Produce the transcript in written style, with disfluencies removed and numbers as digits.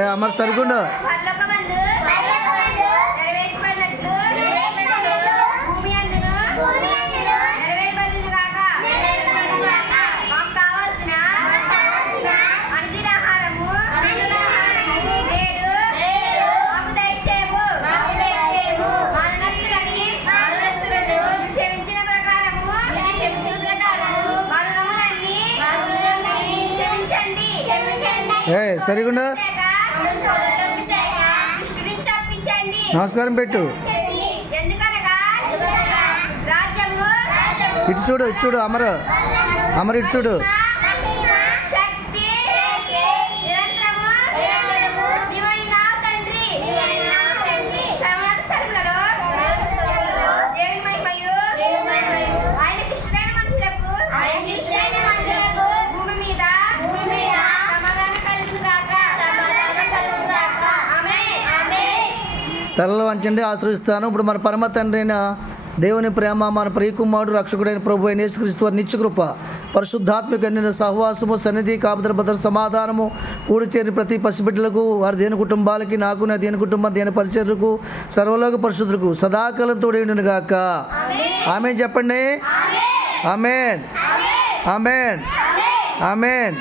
అమర్ సరిగుండు సరిగుండా నమస్కారం పెట్టు. ఇటు చూడు ఇటు చూడు అమర్ అమర్ ఇటు చూడు. తలలో వంచండి, ఆశ్రయిస్తాను. ఇప్పుడు మన పరమ తండ్రి అయిన దేవుని ప్రేమ, మన ప్రియకుమారుడు రక్షకుడైన ప్రభు అయిన యేసుక్రీస్తు వారి నిత్యకృప, పరిశుద్ధాత్మక అన్నిన సహవాసము, సన్నిధి, కాపుదల, భద్ర, సమాధానము కూడి చేరి ప్రతి పసిబిడ్డలకు, వారి దేని కుటుంబాలకి, నాకు నా దేని కుటుంబం దేని పరిచర్లకు, సర్వలోక పరిశుద్ధులకు సదాకాలం తోడేయును గాక. ఆమేన్ చెప్పండి. ఆమేన్ ఆమేన్ ఆమేన్.